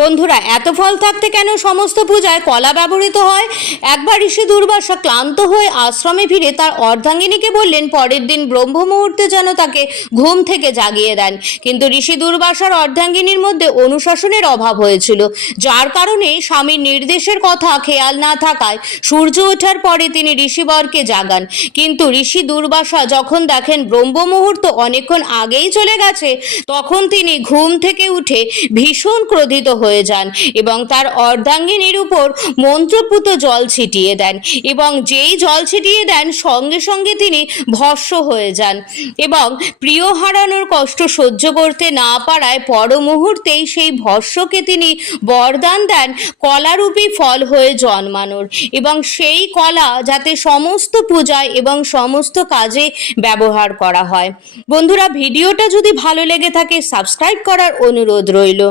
বন্ধুরা, এত ফল থাকতে কেন সমস্ত পূজায় কলা ব্যবহৃত হয়? একবার ঋষি দুর্বাসা ক্লান্ত হয়ে আশ্রমে ফিরে তার অর্ধাঙ্গিনীকে বললেন পরের দিন ব্রহ্ম মুহূর্তে যেন তাকে ঘুম থেকে জাগিয়ে দেন। কিন্তু ঋষি দুর্বাসার অর্ধাঙ্গিনীর মধ্যে অনুশাসনের অভাব হয়েছিল, যার কারণে স্বামীর নির্দেশের কথা খেয়াল না থাকায় সূর্য ওঠার পরে তিনি ঋষিবরকে জাগান। কিন্তু ঋষি দুর্বাসা যখন দেখেন ব্রহ্ম মুহূর্ত অনেকক্ষণ আগেই চলে গেছে, তখন তিনি ঘুম থেকে উঠে ভীষণ ক্রোধিত হয়ে যান এবং তার অর্ধাঙ্গিনীর উপর মন্ত্রপুত জল ছিটিয়ে দেন, এবং যেই জল ছিটিয়ে দেন সঙ্গে সঙ্গে তিনি ভস্ম হয়ে যান এবং প্রিয় হারানোর কষ্ট সহ্য করতে না পারায় পর মুহূর্তেই সেই ভস্মকে তিনি বরদান দেন কলারূপী ফল হয়ে জন্মানোর, এবং সেই কলা যাতে সমস্ত পূজায় এবং সমস্ত কাজে ব্যবহার করা হয়। বন্ধুরা, ভিডিওটা যদি ভালো লেগে থাকে সাবস্ক্রাইব করার অনুরোধ রইল।